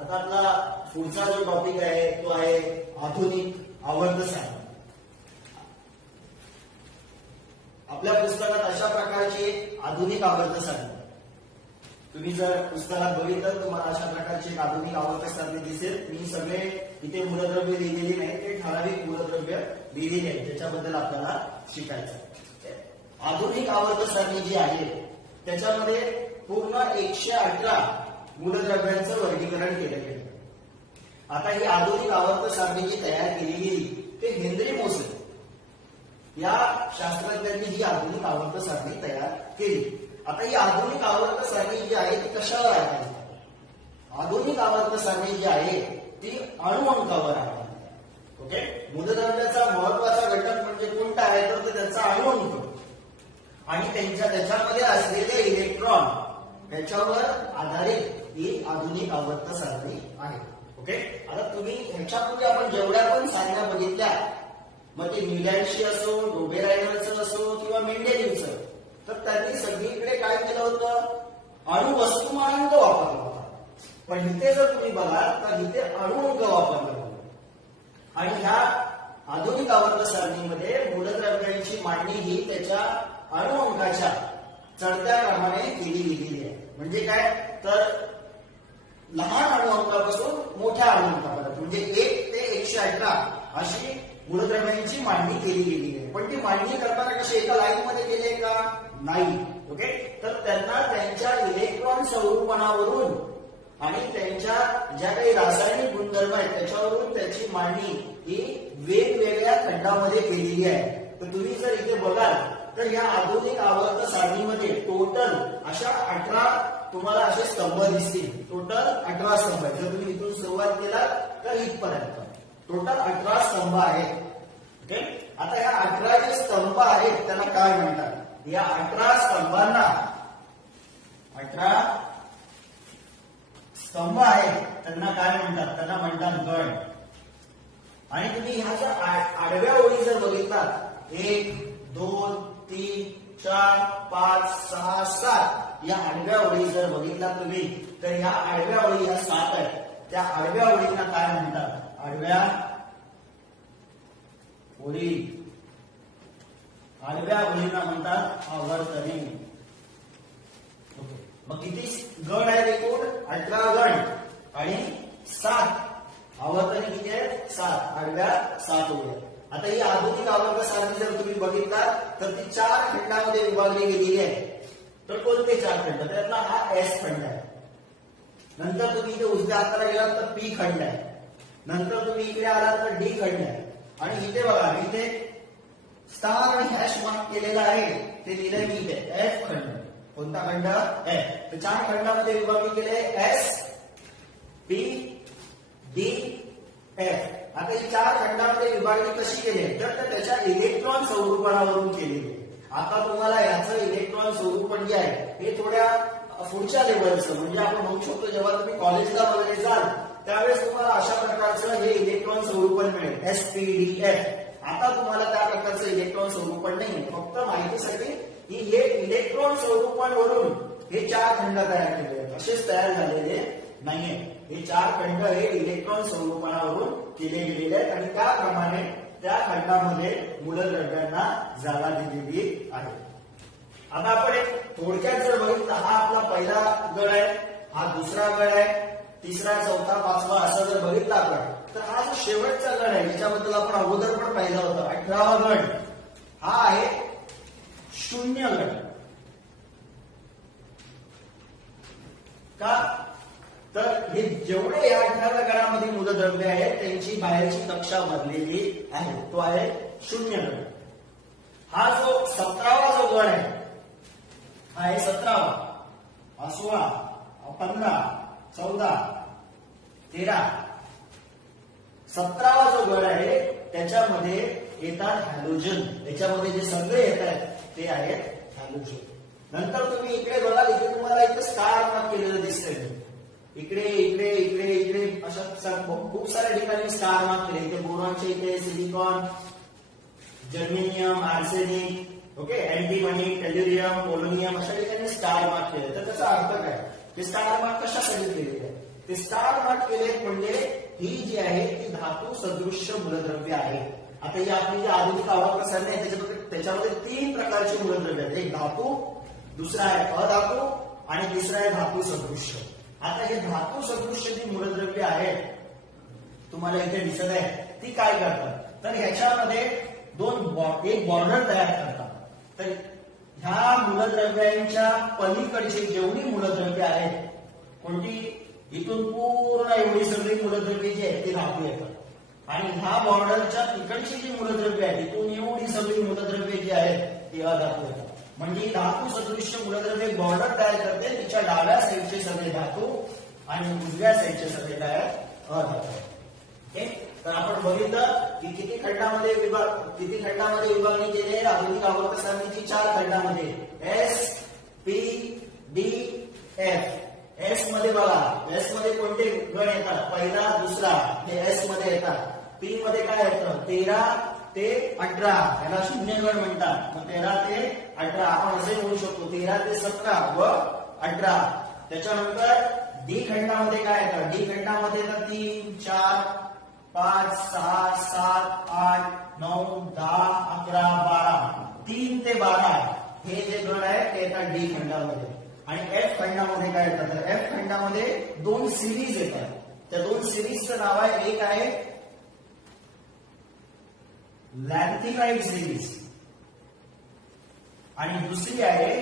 आता आपला पुढचा जो टॉपिक आहे तो आहे आधुनिक आवर्त सारणी. आपल्या पुस्तकात अशा प्रकारची आधुनिक आवर्त सारणी, तुम्ही जर पुस्तकात बघितलं तुम्हाला अशा प्रकारची एक आधुनिक आवर्त सारणी दिसेल. मी सगळे इथे मूलद्रव्य लिहिलेली नाही, ते ठराविक मूलद्रव्य लिहिलेली आहे ज्याच्याबद्दल आपल्याला शिकायचं. आधुनिक आवर्त सारणी जी आहे त्याच्यामध्ये पूर्ण 118 मूलद्रव्यांचं वर्गीकरण केलं गेलं. आता ही आधुनिक आवर्त सारणी जी तयार केली गेली ते हेनरी मोसले या शास्त्रज्ञांनी ही आधुनिक आवर्त सारणी तयार केली. आता ही आधुनिक आवर्त सारणी जी आहे ती कशावर आधारित? आधुनिक आवर्त सारणी जी आहे ती अणुअंकावर आधारित. ओके, मूलद्रव्याचा महत्वाचा घटक म्हणजे कोणता आहे तर त्याचा अणुअंक आणि त्याच्यामध्ये असलेले इलेक्ट्रॉन याच्यावर आधारित ही आधुनिक आवर्त सारणी आहे. ओके, आता तुम्ही ह्याच्यापूर्वी आपण जेवढ्या पण सारण्या बघितल्या, मग ते न्यूलँडची असो, डोबेरायनरचं असो किंवा मेंडेलिव्हचं, तर त्यांनी सगळीकडे काय केलं होतं? अणुवस्तुमानांक वापरला होता. पण इथे जर तुम्ही बघाल तर इथे अणुअंक वापरला होता. आणि ह्या आधुनिक आवर्त सारणीमध्ये मूलद्रव्यांची मांडणी ही त्याच्या अणुअंकाच्या चढत्या क्रमाने केली गेलेली आहे. म्हणजे काय तर लहान अणुअंकापासून मोठ्या अणुअंकापर्यंत, म्हणजे 1 ते 118 अशी मूलद्रव्यांची मांडणी केली गेली आहे. पण ती मांडणी करताना कशी एका लाईन मध्ये केली का? नाही. ओके, तर त्यांना त्यांच्या इलेक्ट्रॉन स्वरूपणावरून आणि त्यांच्या ज्या काही रासायनिक गुणधर्म आहेत त्याच्यावरून त्याची मांडणी ही वेगवेगळ्या खंडामध्ये केलेली आहे. तर तुम्ही जर इथे बघाल तर या आधुनिक आवर्त सारणीमध्ये टोटल अशा 18 तुम्हाला असे स्तंभ दिसतील. टोटल 18 स्तंभ आहेत. जर तुम्ही इथून सुरुवात केला तर इथपर्यंत टोटल 18 स्तंभ आहेत. ओके, आता या 18 जे स्तंभ आहेत त्यांना काय म्हणतात? या 18 स्तंभांना 18 स्तंभ आहेत त्यांना काय म्हणतात? त्यांना म्हणतात गण. आणि तुम्ही ह्या ज्या आडव्या ओळी जर बघितलात 1 2 3 4 5 6 7 या आडव्या ओळी जर बघितला तुम्ही तर ह्या आडव्या ओळी ह्या 7 आहेत. त्या आडव्या ओळींना काय म्हणतात? आडव्या ओळी. आडव्या ओळींना म्हणतात आवर्तने. मग किती गण आहेत? एकूण 18 गण आणि 7 आवर्तने. किती आहेत? 7. आडव्या 7 ओळी. आता ही आधुनिक आवर्त सारणी जर तुम्ही बघितला तर ती 4 खंडामध्ये विभागली गेलेली आहे. तर कोणते 4 खंड? त्यातला हा एस खंड आहे. नंतर तुम्ही इथे उजव्या हाताला गेलात तर पी खंड आहे. नंतर तुम्ही इकडे आलात तर डी खंड आहे. आणि इथे बघा, इथे स्टार आणि हॅश मार्क केलेला आहे ते लिहिलंय मी इथे एफ खंड. कोणता खंड? एफ. तर 4 खंडामध्ये विभागणी केली आहे एस पी डी एफ. आता ही 4 खंडामध्ये विभागणी कशी केली आहे तर त्याच्या इलेक्ट्रॉन स्वरूपणावरून केली आहे. आता तुम्हाला याचं इलेक्ट्रॉन स्वरूपण जे आहे हे थोड्या पुढच्या लेवलचं, म्हणजे आपण म्हणू शकतो जेव्हा तुम्ही कॉलेजला वगैरे जाल त्यावेळेस तुम्हाला अशा प्रकारचं हे इलेक्ट्रॉन स्वरूपण मिळेल एसपीडीएफ. आता तुम्हाला त्या प्रकारचं इलेक्ट्रॉन स्वरूपण नाही. फक्त माहितीसाठी की हे इलेक्ट्रॉन स्वरूपण वरून हे 4 खंड तयार केले आहेत, असेच तयार झालेले नाहीये. हे 4 खंड हे इलेक्ट्रॉन स्वरूपणावरून केले गेलेले आहेत आणि त्याप्रमाणे त्या खंडामध्ये मूलद्रव्यांना जागा दिलेली आहे. आता आपण एक थोडक्यात जर बघितलं, हा आपला पहिला गड आहे, हा दुसरा गड आहे, तिसरा चौथा पाचवा असं जर बघितलं आपण तर हा जो शेवटचा गड आहे ज्याच्याबद्दल आपण अगोदर पण पाहिलं होतं 18वा गड, हा आहे शून्य गड. का तर हे जेवढे या 18 गडामध्ये मूलद्रव्य आहेत त्यांची बाहेरची कक्षा भरलेली आहे, तो आहे शून्य गड. हा जो 17वा जो गड आहे हा आहे 17वा, हा 16, 15, 14, 13. 17वा जो गड आहे त्याच्यामध्ये येतात हॅलोजन. त्याच्यामध्ये जे सगळे येत आहेत ते आहेत हॅलोजन. नंतर तुम्ही इकडे बघा, इथे तुम्हाला इथे स्टार मार्क केलेलं दिसतंय. इकडे इकडे इकडे इकडे अशा खूप साऱ्या ठिकाणी स्टार मार्क केले. इथे बोरॉनचे इथे silicon, germanium, arsenic, okay, antimony, tellurium, polonium अशा ठिकाणी स्टार मार्क केले. तर त्याचा अर्थ काय? हे स्टार मार्क कशासाठी केलेले आहे ते स्टार मार्क केले म्हणजे ही जी आहे ती धातू सदृश्य मूलद्रव्य आहे. आता ही आपली जी आधुनिक आवर्त सारणी आहे त्याच्यामध्ये 3 प्रकारचे मूलद्रव्य आहेत. एक धातू, दुसरा आहे अधातू आणि तिसरा आहे धातू सदृश्य. आता हे धातू सदृश्य जी मूलद्रव्य आहेत तुम्हाला इथे दिसत आहे ती काय करतात तर ह्याच्यामध्ये एक बॉर्डर तयार करतात. तर ह्या मूलद्रव्यांच्या पलीकडची जेवढी मूलद्रव्य आहेत कोणती इथून पूर्ण एवढी सगळी मूलद्रव्ये जी आहेत ती धातू येतात आणि ह्या बॉर्डरच्या तिकडची जी मूलद्रव्य आहेत इथून एवढी सगळी मूलद्रव्ये जी आहेत ती अधातू येतात. म्हणजे ही धातू सदृश्य मूलद्रव्य बॉर्डर तयार करते. तिच्या डाव्या साईडचे सगळे धातू आणि उजव्या साईडचे सगळे काय अधातू. ओके, तर आपण बघितलं की किती खंडामध्ये विभागणी केली आहे आधुनिक आवर्त सारणीची 4 खंडामध्ये. S, P, D, F. S मध्ये बघा, एस मध्ये कोणते गण येतात पहिला दुसरा हे एस मध्ये येतात. पी मध्ये काय येतं 13 ते 18 याला शून्य गण म्हणतात. मग 13 ते 18 आपण असे म्हणू शकतो 13 ते 17 व 18. त्याच्यानंतर डी खंडामध्ये काय येतं डी खंडामध्ये येतं 3, 4, 5, 6, 7, 8, 9, 10, 11, 12. 3 ते 12 हे जे गण आहे ते येतात डी खंडामध्ये. आणि एफ खंडामध्ये काय येतात तर एफ खंडामध्ये 2 सिरीज येतात. त्या 2 सिरीजचं नाव आहे एक आहे लॅन्थिनाइड सिरीज आणि दुसरी आहे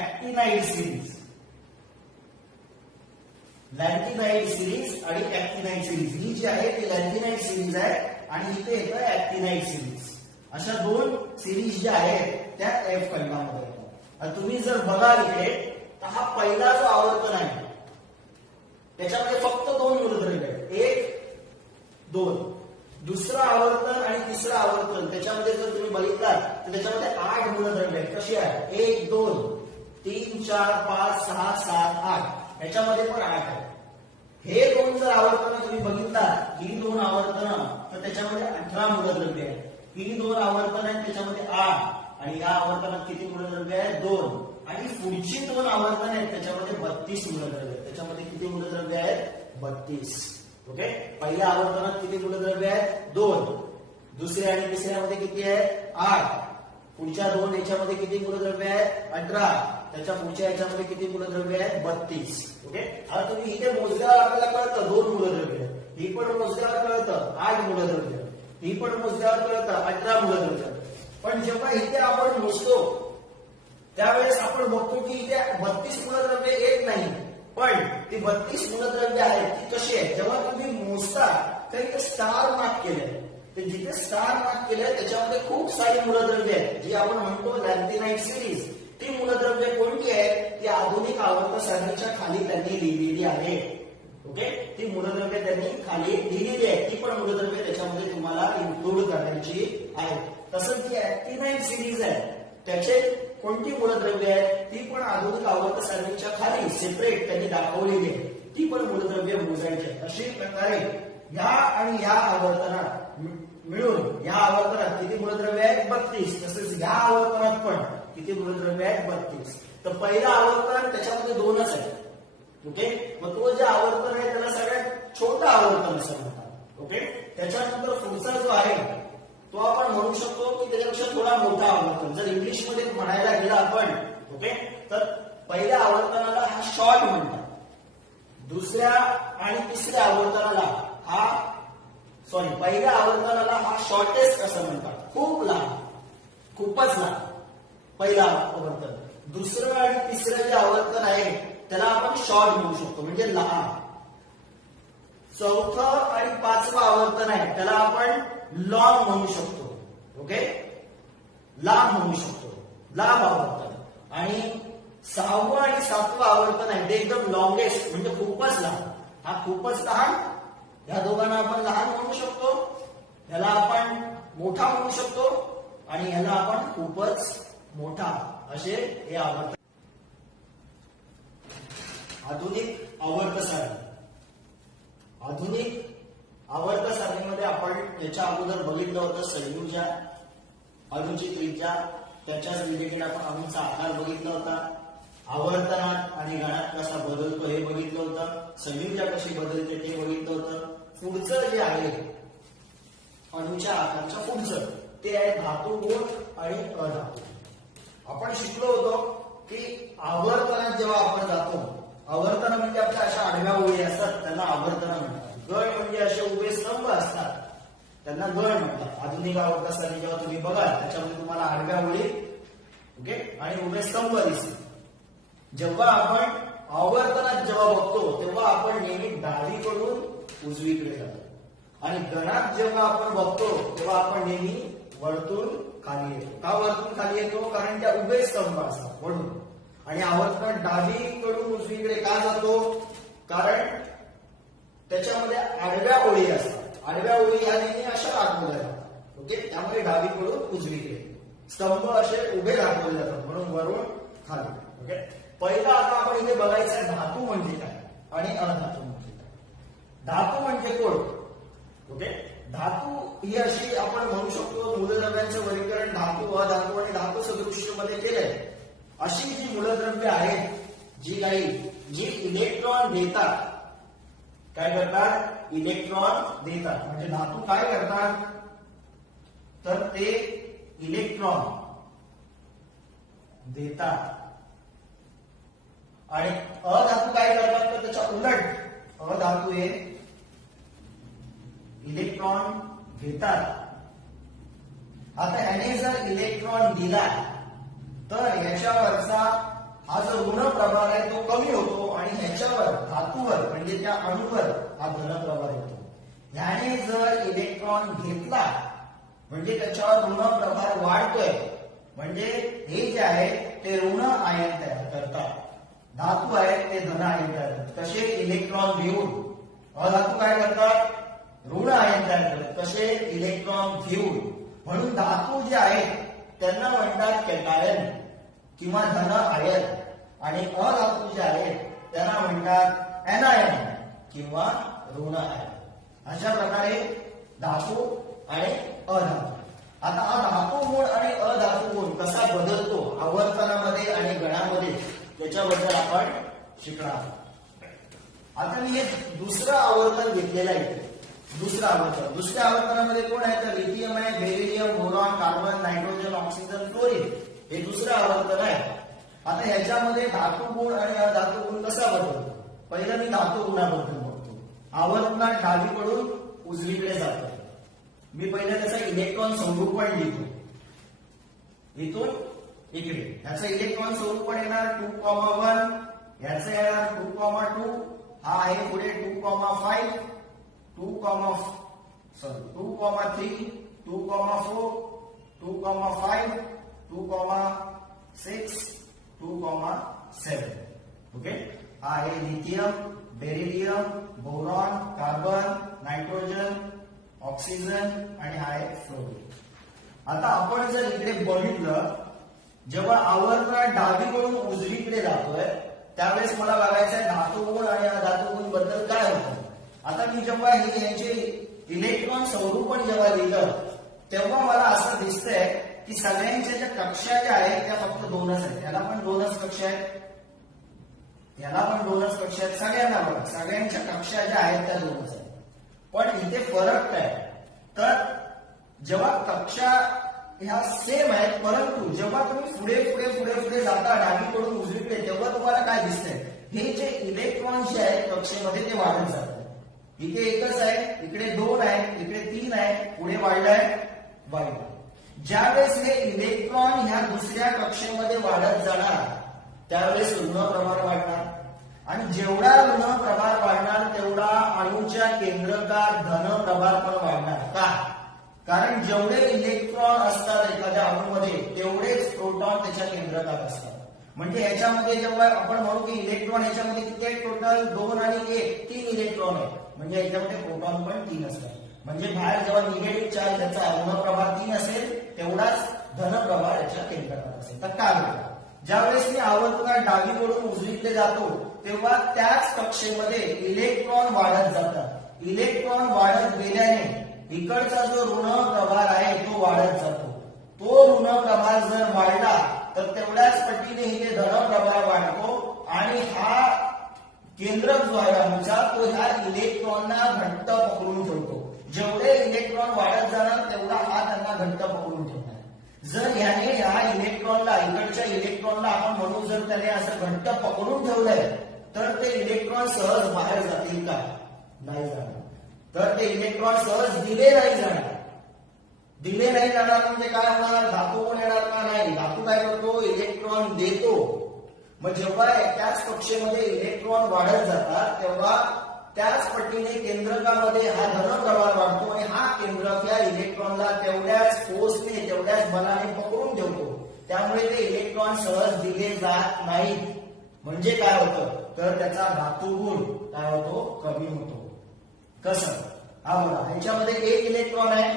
ऍक्टिनाइड सिरीज. लॅन्थिनाइड सिरीज आणि ऍक्टिनाइड सिरीज ही जी आहे ती लॅन्थिनाइड सिरीज आहे आणि इथे येतं ऍक्टिनाइड सिरीज. अशा 2 सिरीज ज्या आहेत त्या एफ खंडामध्ये येतात. तुम्ही जर बघाल इथे तर हा पहिला जो आवर्तन आहे त्याच्यामध्ये फक्त 2 मूलद्रव्य आहेत 1, 2. दुसरं आवर्तन आणि तिसरं आवर्तन त्याच्यामध्ये जर तुम्ही बघितलात तर त्याच्यामध्ये 8 मूलद्रव्य आहेत. कशी आहे 1, 2, 3, 4, 5, 6, 7, 8 याच्यामध्ये पण 8 आहे. हे 2 जर आवर्तन तुम्ही बघितलात ही 2 आवर्तन तर त्याच्यामध्ये 18 मूलद्रव्य आहेत. ही 2 आवर्तन आहेत त्याच्यामध्ये 8 आणि या आवर्तनात किती मूलद्रव्य आहेत 2 आणि पुढची 2 आवर्तन आहेत त्याच्यामध्ये 32 मूलद्रव्य आहेत. त्याच्यामध्ये किती मूलद्रव्य आहेत 32. ओके, पहिल्या आवर्तनात किती मूलद्रव्य आहेत 2, दुसऱ्या आणि तिसऱ्यामध्ये किती आहे 8, पुढच्या 2 याच्यामध्ये किती मूलद्रव्य आहेत 18, त्याच्या पुढच्या याच्यामध्ये किती मूलद्रव्य आहेत 32. ओके, आता तुम्ही इथे मोजल्यावर आपल्याला कळतं 2 मूलद्रव्य, ही पण मोजल्यावर कळतं 8 मूलद्रव्य, ही पण मोजल्यावर कळतं 18 मूलद्रव्य. पण जेव्हा इथे आपण मोजतो त्यावेळेस आपण बघतो की इथे 32 मूलद्रव्य येत नाही. पण ती 32 मूलद्रव्य आहेत ती कशी आहे जेव्हा तुम्ही मोजता तर इथे स्टार मार्क केलंय. तर जिथे स्टार मार्क केलंय त्याच्यामध्ये खूप सारी मूलद्रव्य आहेत जी आपण म्हणतो लॅन्थिनाइड सिरीज. ती मूलद्रव्य कोणती आहेत ती आधुनिक आवर्त सारणीच्या खाली त्यांनी लिहिलेली आहे. ओके, ती मूलद्रव्य त्यांनी खाली लिहिलेली आहे. ती पण मूलद्रव्य त्याच्यामध्ये तुम्हाला इन्क्लूड करायची आहे. तसंच जी ऍक्टिनाइड सिरीज आहे त्याचे कोणती मूलद्रव्य आहेत ती पण आधुनिक आवर्त सारणीच्या खाली सेपरेट त्यांनी दाखवलेली आहे. ती पण मूलद्रव्य मोजायची. अशा प्रकारे ह्या आणि ह्या आवर्तनात मिळून ह्या आवर्तनात किती मूलद्रव्य आहेत 32. तसेच ह्या आवर्तनात पण किती मूलद्रव्य आहेत 32. तर पहिलं आवर्तन त्याच्यामध्ये 2च आहे. ओके, मग तो जे आवर्तन आहे त्याला सगळ्यात छोटं आवर्तन असं म्हणतात. ओके, त्याच्यानंतर पुढचा जो आहे तो आपण म्हणू शकतो की त्याच्यापेक्षा थोडा मोठा आवर्तन. जर इंग्लिश मध्ये म्हणायला गेला आपण ओके तर पहिल्या आवर्तनाला हा शॉर्ट म्हणतात, दुसऱ्या आणि तिसऱ्या आवर्तनाला पहिल्या आवर्तनाला हा शॉर्टेस्ट असं म्हणतात, खूप लहान, खूपच लहान पहिला आवर्तन. दुसरं आणि तिसरं जे आवर्तन आहे त्याला आपण शॉर्ट म्हणू शकतो म्हणजे लहान. चौथं आणि 5वं आवर्तन आहे त्याला आपण लॉंग म्हणू शकतो. ओके, लांब म्हणू शकतो, लांब आवर्तन. आणि 6वं आणि 7वं आवर्तन आहे ते एकदम लॉंगेस्ट म्हणजे खूपच लहान. हा खूपच लहान, ह्या दोघांना आपण लहान म्हणू शकतो, ह्याला आपण मोठा म्हणू शकतो आणि ह्याला आपण खूपच मोठा असे हे आवर्तन. आधुनिक आवर्त सारणी. आधुनिक आवर्त सारणीमध्ये आपण याच्या अगोदर बघितलं होतं संयुजा, अणूची त्रिज्या, त्याच्याच रिलेटेड आपण अणूचा आकार बघितला होता. आवर्तनात आणि गणात बदलतो हे बघितलं होतं, संयुजा कशी बदलते ते बघितलं होतं. पुढचं जे आहे अणूच्या आकाराच्या पुढचं ते आहे धातू गुण आणि अधातू. आपण शिकलो होतो की आवर्तनात जेव्हा आपण जातो, आवर्तन म्हणजे आपल्या अशा आडव्या ओळी असतात त्यांना आवर्तन म्हणतात. गळ म्हणजे असे उभे स्तंभ असतात त्यांना गळ म्हणतात. आधुनिक आवर्तनासाठी जेव्हा तुम्ही बघाल त्याच्यामध्ये तुम्हाला आडव्या ओळी ओके आणि उभे स्तंभ दिसतील. जेव्हा आपण आवर्तनात जेव्हा बघतो तेव्हा आपण नेहमी डावीकडून उजवीकडे जातो आणि गणात जेव्हा आपण बघतो तेव्हा आपण नेहमी वरतून खाली येतो. का वरतून खाली येतो? कारण त्या उभे स्तंभ असतात म्हणून. आणि आवर्तनात डावीकडून उजवीकडे का जातो? कारण त्याच्यामध्ये आडव्या ओळी असतात. आडव्या ओळी ह्या नेहमी अशा दाखवल्या जातात ओके. त्यामुळे डावीकडून उजवीकडे स्तंभ असे उभे दाखवले जातात म्हणून वरून खाली ओके. पहिला आता आपण इथे बघायचं आहे धातू म्हणजे काय आणि अधातू म्हणजे काय. धातू म्हणजे कोण ओके. धातू ही अशी आपण म्हणू शकतो मूलद्रव्यांचं वर्गीकरण धातू अधातू आणि धातू सदृश्य मध्ये केलंय. अशी जी मूलद्रव्य आहेत जी इलेक्ट्रॉन देतात, काय करतात? इलेक्ट्रॉन देतात. म्हणजे धातू काय करतात तर ते इलेक्ट्रॉन देतात आणि अधातू काय करतात तर त्याच्या उलट अधातू हे इलेक्ट्रॉन घेतात. आता याने जर इलेक्ट्रॉन दिला तर याच्यावरचा हा जो ऋण प्रभार आहे तो कमी होतो आणि ह्याच्यावर धातूवर म्हणजे त्या अणूवर हा धन प्रभार येतो. ह्याने जर इलेक्ट्रॉन घेतला म्हणजे त्याच्यावर ऋण प्रभार वाढतोय म्हणजे हे जे आहे ते ऋण आयन तयार करतात. धातू आहेत ते धन आयन तयार करतात. कसे? इलेक्ट्रॉन घेऊन. अधातू काय करतात? ऋण आयन तयार करतात. कसे? इलेक्ट्रॉन घेऊन. म्हणून धातू जे आहेत त्यांना म्हणतात कॅटायन किंवा धन आयन आणि अधातू जे आहेत त्यांना म्हणतात एनायन किंवा ऋण आयन. अशा प्रकारे धातू आणि अधातू. आता हा धातू गुण आणि अधातू गुण कसा बदलतो आवर्तनामध्ये आणि गणामध्ये त्याच्याबद्दल आपण शिकणार आहोत. आता मी हे दुसरं आवर्तन घेतलेलं आहे. दुसऱ्या आवर्तनामध्ये कोण आहे तर लिथियम आहे, beryllium, boron, carbon, nitrogen, oxygen, fluorine हे दुसरं आवर्तन आहे. आता ह्याच्यामध्ये धातू गुण आणि अधातू गुण कसा बदलतो? पहिलं मी धातू गुणाबद्दल बघतो. आवर्तनात डावीकडून उजवीकडे जातो. मी पहिले त्याचा इलेक्ट्रॉन संरूपण लिहितो. इथून इकडे याचं इलेक्ट्रॉन संरूपण येणार 2,1, याचं येणार 2,2, हा आहे पुढे 2,5, 2,3, 2,4, 2,5, 2,6, 2,7 ओके. हा आहे lithium, beryllium, boron, carbon, nitrogen, oxygen आणि हा आहे फ्लोरीन. आता आपण जर इकडे बघितलं जेव्हा आवर्तनात डावीकडून उजवीकडे जातोय त्यावेळेस मला बघायचं आहे धातू गुण आणि अधातू गुण बद्दल काय होतं. आता मी जेव्हा हे यांचे इलेक्ट्रॉन संरूपण जेव्हा लिहिलं तेव्हा मला असं दिसतंय की सगळ्यांच्या ज्या कक्षा ज्या आहेत त्या फक्त दोनच आहेत. याला पण दोनच कक्षा आहेत, याला पण दोनच कक्षा आहेत. सगळ्यांना बघा सगळ्यांच्या कक्षा ज्या आहेत त्या दोनच आहेत. पण इथे फरक काय तर जेव्हा कक्षा ह्या सेम आहेत परंतु जेव्हा तुम्ही पुढे पुढे पुढे पुढे जाता डावीकडून उजवीकडे तेव्हा तुम्हाला काय दिसतंय हे जे इलेक्ट्रॉन जे आहेत कक्षेमध्ये ते वाढत जातात. इथे एकच आहे, इकडे 2 आहे, इकडे 3 आहे, पुढे वाढलाय वाढलाय. ज्यावेळेस हे इलेक्ट्रॉन ह्या दुसऱ्या कक्षेमध्ये वाढत जाणार त्यावेळेस ऋण प्रभार वाढणार आणि जेवढा ऋण प्रभार वाढणार तेवढा अणूच्या केंद्रकात धन प्रभार पण वाढणार. का? कारण जेवढे इलेक्ट्रॉन असतात एखाद्या अणूमध्ये तेवढेच प्रोटॉन त्याच्या केंद्रकात असतात. म्हणजे ह्याच्यामध्ये जेव्हा आपण म्हणू की इलेक्ट्रॉन ह्याच्यामध्ये किती आहेत टोटल 2 आणि 1 3 इलेक्ट्रॉन आहेत. म्हणजे याच्यामध्ये प्रोटॉन पण 3 असतात. म्हणजे बाहेर जेव्हा निगेटिव्ह चार्ज त्याचा ऋण प्रभार 3 असेल तेवढाच धन प्रभार याच्या केंद्रकात असेल. तर काय होईल ज्यावेळेस मी आवर्तनात डावीकडून उजवीकडे जातो तेव्हा त्याच कक्षेमध्ये इलेक्ट्रॉन वाढत जातात. इलेक्ट्रॉन वाढत गेल्याने इकडचा जो ऋण प्रभार आहे तो वाढत जातो. तो ऋण प्रभार जर वाढला तर तेवढ्याच पटीने इथे धन प्रभार वाढतो आणि हा केंद्रक जो आहे अणूचा तो ह्या इलेक्ट्रॉनला घट्ट पकडून ठेवतो. जेवढे इलेक्ट्रॉन वाढत जाणार तेवढा हा त्यांना घट्ट पकडून ठेवणार. जर ह्याने ह्या इलेक्ट्रॉनला इकडच्या इलेक्ट्रॉनला आपण म्हणू जर त्याने असं घट्ट पकडून ठेवलंय तर ते इलेक्ट्रॉन सहज बाहेर जातील का? नाही जाणार. तर ते इलेक्ट्रॉन सहज दिले नाही जाणार. दिले नाही जाणार म्हणजे काय होणार? धातू पण येणार का? नाही. धातू काय करतो? इलेक्ट्रॉन देतो. मग जेव्हा त्याच कक्षेमध्ये इलेक्ट्रॉन वाढत जातात तेव्हा त्याच पटीने केंद्रकामध्ये हा धन प्रभार वाढतो आणि हा केंद्रक या इलेक्ट्रॉनला तेवढ्याच फोर्सने तेवढ्याच बलाने पकडून ठेवतो. त्यामुळे ते इलेक्ट्रॉन सहज दिले जात नाहीत. म्हणजे काय होतं? तर त्याचा धातू गुण काय होतो? कमी होतो. कसं? हा बघा, ह्याच्यामध्ये एक इलेक्ट्रॉन आहे.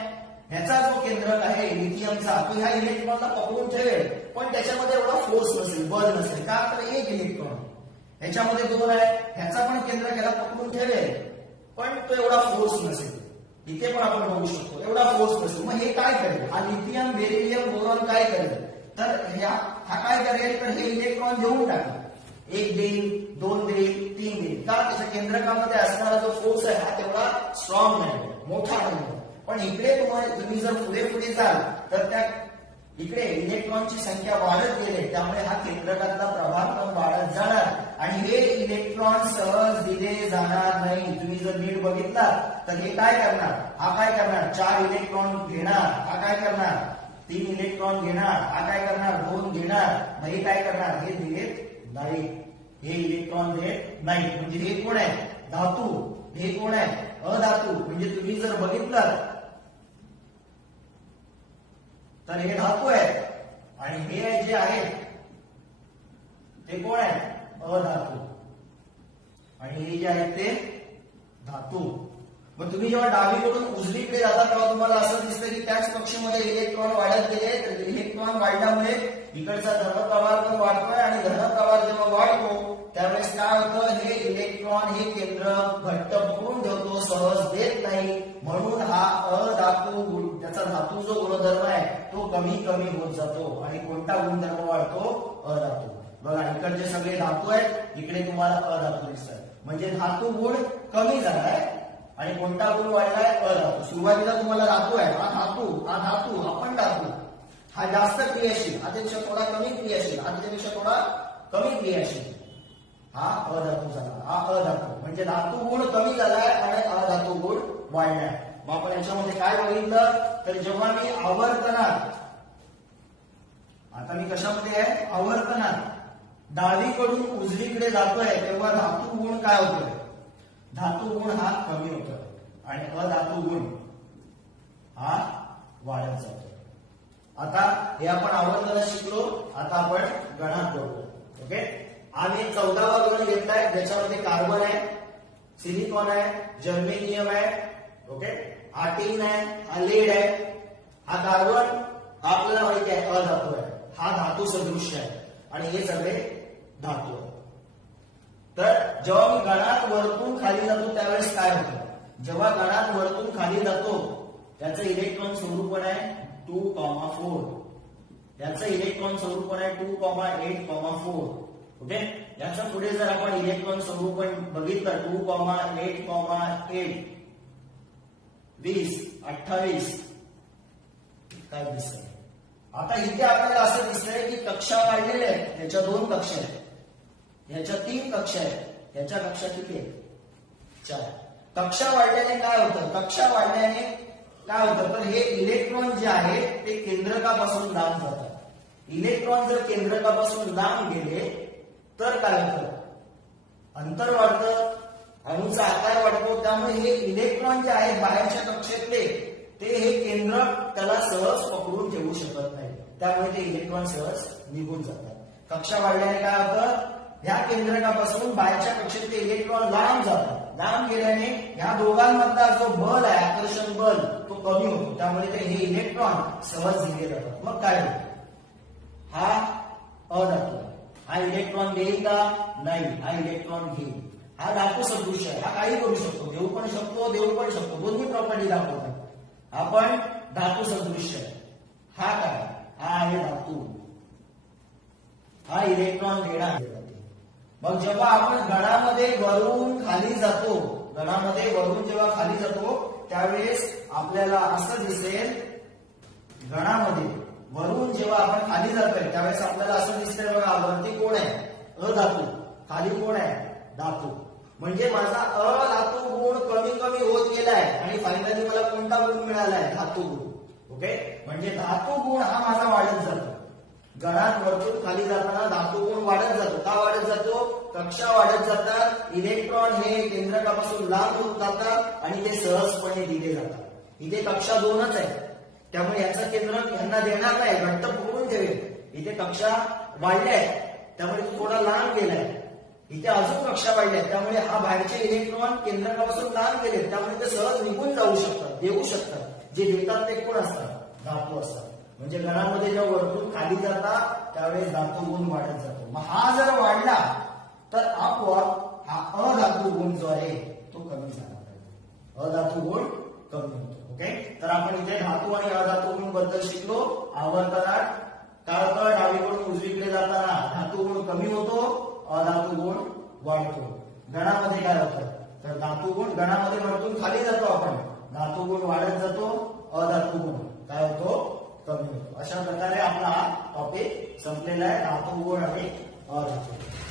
ह्याचा जो केंद्रक आहे लिथियमचा तो ह्या इलेक्ट्रॉनला पकडून ठेवेल पण त्याच्यामध्ये एवढा फोर्स नसेल, बल नसेल. का? तर एक इलेक्ट्रॉन. ह्याच्यामध्ये दोन आहे. ह्याचा पण केंद्रक ह्याला पकडून ठेवेल पण तो एवढा फोर्स नसेल. इथे पण आपण बघू शकतो एवढा फोर्स नसेल. मग हे काय करेल? हा लिथियम बेरिलियम बोरॉन काय करेल? तर हा काय करेल? तर हे इलेक्ट्रॉन देऊन टाकेल. एक देईल, दोन देईल, तीन देईल. का? त्याच्या केंद्रकामध्ये असणारा जो फोर्स आहे हा तेवढा स्ट्रॉंग नाही, मोठा नाही. पण इकडे तुम्ही जर पुढे पुढे जाल तर त्या इकडे इलेक्ट्रॉनची संख्या वाढत गेली त्यामुळे हा केंद्रकातला प्रभार पण वाढत जाणार आणि हे इलेक्ट्रॉन सहज दिले जाणार नाही. तुम्ही जर नीट बघितला तर हे काय करणार? हा काय करणार? 4 इलेक्ट्रॉन घेणार. हा काय करणार? 3 इलेक्ट्रॉन घेणार. हा काय करणार? 2 घेणार. मग हे काय करणार? हे देत नाही. हे इलेक्ट्रॉन देत नाही. म्हणजे हे कोण आहे? धातू. हे कोण आहे? अधातू. म्हणजे तुम्ही जर बघितलं तर हे धातू आहे आणि हे जे आहे ते कोण आहे? अधातू. आणि हे जे आहे ते धातू. मग तुम्ही जेव्हा डावीकडून उजवीकडे जाता तेव्हा तुम्हाला असं दिसतं की त्याच कक्षेमध्ये इलेक्ट्रॉन वाढत गेले. तर इलेक्ट्रॉन वाढल्यामुळे इकडचा धनप्रभार पण वाढतोय आणि धनप्रभार जेव्हा वाढतो त्यावेळेस काय होतं? हे इलेक्ट्रॉन हे केंद्र घट्ट पकडून ठेवतो, सहज देत नाही. म्हणून हा अधातू त्याचा धातू जो गुणधर्म आहे तो कमी कमी होत जातो. आणि कोणता गुणधर्म वाढतो? अधातू. बघा इकडचे सगळे धातू आहेत, इकडे तुम्हाला अधातू दिसतात. म्हणजे धातू गुण कमी झालाय आणि कोणता गुण वाढलाय? अधातू. सुरुवातीला तुम्हाला धातू आहे, हा धातू, हा धातू, हा पण धातू. हा जास्त क्रियाशील, हा त्यापेक्षा थोडा कमी क्रियाशील, हा त्याच्यापेक्षा थोडा कमी क्रियाशील. हा अधातू झाला. हा अधातू म्हणजे धातू गुण कमी झालाय आणि अधातू गुण वाढलाय. मग आपण याच्यामध्ये काय बघितलं? तर जेव्हा मी आवर्तनात, आता मी कशामध्ये आहे? आवर्तनात डावीकडून उजवीकडे जातोय तेव्हा धातू गुण काय होतोय? धातू गुण हा कमी होतोय आणि अधातू गुण हा वाढत जातो. आता हे आपण आवर्तनात शिकलो. आता आपण गणात बघू. ओके. आम्ही 14वा गण घेतलाय ज्याच्यामध्ये कार्बन आहे, सिलिकॉन आहे, जर्मेनियम आहे. ओके. हा टीन आहे, हा लेड आहे. हा कार्बन हा आपल्याला माहिती आहे अधातू आहे. हा धातू सदृश्य आहे आणि हे सगळे धातू आहे. तर जेव्हा मी गणात वरतून खाली जातो त्यावेळेस काय होतं? जेव्हा गणात वरतून खाली जातो त्याचं इलेक्ट्रॉन स्वरूप आहे 2,4. याचं इलेक्ट्रॉन स्वरूप आहे 2,8,4. ओके. याच्या पुढे जर आपण इलेक्ट्रॉन स्वरूप बघितलं 2,8,8 20 28 काय दिसतंय? आता इथे आपल्याला असं दिसतंय की कक्षा वाढलेल्या आहेत. याच्या 2 कक्षा आहेत, याच्या 3 कक्षा आहेत, याच्या कक्षा किती आहेत? 4. कक्षा वाढल्याने काय होतं? कक्षा वाढल्याने काय होतं? तर हे इलेक्ट्रॉन जे आहे ते केंद्रकापासून लांब जातात. इलेक्ट्रॉन जर केंद्रकापासून लांब गेले तर काय होतं? अंतर वाढतं, अणूचा आकार वाढतो. त्यामुळे हे इलेक्ट्रॉन जे आहेत बाहेरच्या कक्षेतले ते हे केंद्र त्याला सहज पकडून ठेवू शकत नाही. त्यामुळे ते इलेक्ट्रॉन सहज निघून जातात. कक्षा वाढल्याने काय होतं? ह्या केंद्रकापासून बाहेरच्या कक्षेतले इलेक्ट्रॉन लांब जातात. लांब गेल्याने ह्या दोघांमधला जो बल आहे, आकर्षण बल, तो कमी होतो. त्यामुळे ते हे इलेक्ट्रॉन सहज दिले जातात. मग काय होतं? हा अधातू आहे. हा इलेक्ट्रॉन देईल का? नाही. हा इलेक्ट्रॉन घेईल. हा धातू सदृश आहे. हा काही करू शकतो, देऊ पण शकतो, देऊ पण शकतो. दोन्ही प्रॉपर्टी दाखवतात. आपण धातू सदृश आहे. हा काय? हा आहे धातू. हा इलेक्ट्रॉन देणार. मग जेव्हा आपण गणामध्ये वरून खाली जातो, गणामध्ये वरून जेव्हा खाली जातो त्यावेळेस आपल्याला असं दिसेल, गणामध्ये वरून जेव्हा आपण खाली जातोय त्यावेळेस आपल्याला असं दिसतंय बघा, वरती कोण आहे? अधातू. खाली कोण आहे? धातू. म्हणजे माझा अधातू गुण कमी कमी होत गेलाय आणि फायनली मला कोणता गुण मिळालाय? धातू गुण. ओके, म्हणजे धातू गुण हा माझा वाढत जातो. गणात वरतून खाली जाताना धातू गुण वाढत जातो. का वाढत जातो? कक्षा वाढत जातात, इलेक्ट्रॉन हे केंद्रकापासून लांब होत जातात आणि ते सहजपणे दिले जातात. इथे कक्षा 2च आहे, त्यामुळे याचं केंद्रक यांना देणार नाही, घट्ट पकडून ठेवेल. इथे कक्षा वाढल्या आहेत त्यामुळे तो थोडा लांब गेलाय, इथे अजून कक्षा वाढल्या त्यामुळे हा बाहेरचे इलेक्ट्रॉन केंद्रकापासून लांब गेले, त्यामुळे ते सहज निघून जाऊ शकतात, देऊ शकतात. जे देतात ते कोण असतात? धातू असतात. म्हणजे गणामध्ये जेव्हा वरतून खाली जातात त्यावेळेस धातू गुण वाढत जातो. मग हा जर वाढला तर आपोआप हा अधातू गुण जो आहे तो कमी झाला पाहिजे. अधातू गुण कमी होतो. ओके, तर आपण इथे धातू आणि अधातू गुण बद्दल शिकलो. आवर्तनात काळकळ डावीकडून उजवीकडे जाताना धातू गुण कमी होतो, अधातू गुण वाढतो. गणामध्ये काय होतं? तर धातू गुण गणामध्ये वरतून खाली जातो आपण, धातू गुण वाढत जातो, अधातू गुण काय होतो? कमी होतो. अशा प्रकारे आपला हा टॉपिक संपलेला आहे, धातू गुण आणि अधातू गुण.